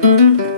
Mm-hmm.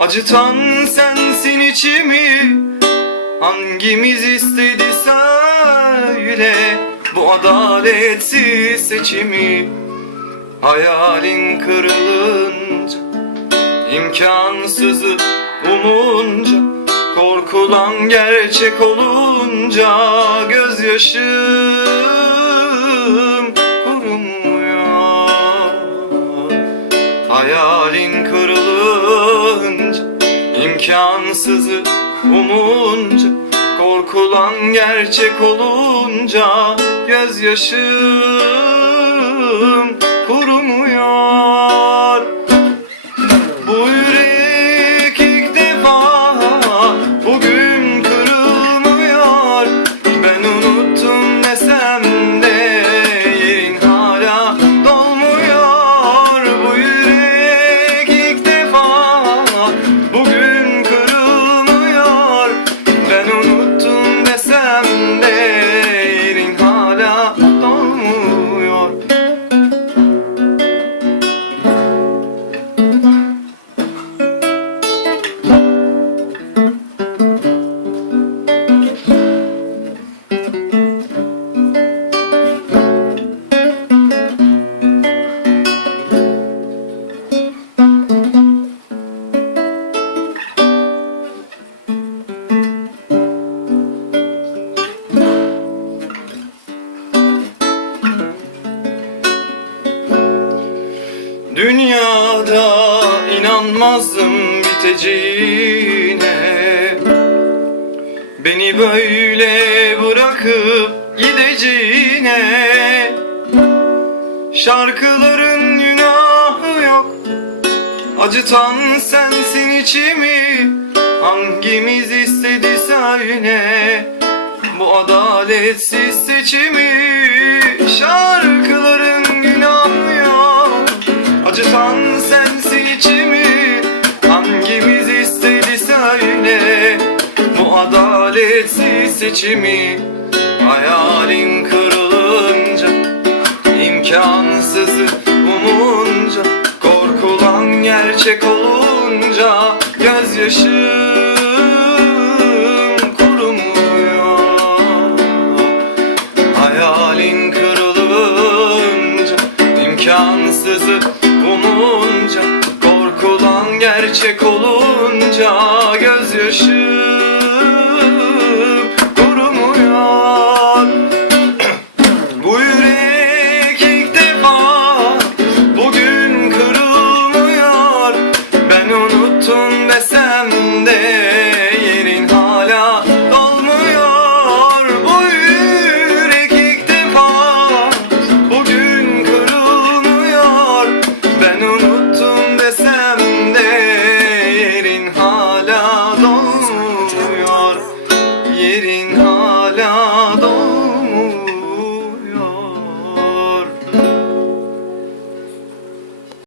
Acıtan sensin içimi. Hangimiz istedi söyle. Bu adaletsiz seçimi. Hayalin kırılınca imkansızı umunca Korkulan gerçek olunca Gözyaşım imkansızı umunca Korkulan gerçek olunca Gözyaşım Dünyada inanmazdım biteceğine. Beni böyle bırakıp gideceğine. Şarkıların günahı yok. Acıtan sensin içimi. Hangimiz istedi söyle Bu adaletsiz seçimi söyle Bu adaletsiz seçimi Hayalin kırılınca imkansızı umunca Korkulan gerçek olunca Gözyaşım kurumuyor. Hayalin kırılınca imkansızı umunca Korkulan gerçek olunca Yaşım durmuyor. Bu yürek ilk defa Bugün kırılmıyor. Ben unuttum desem de yerin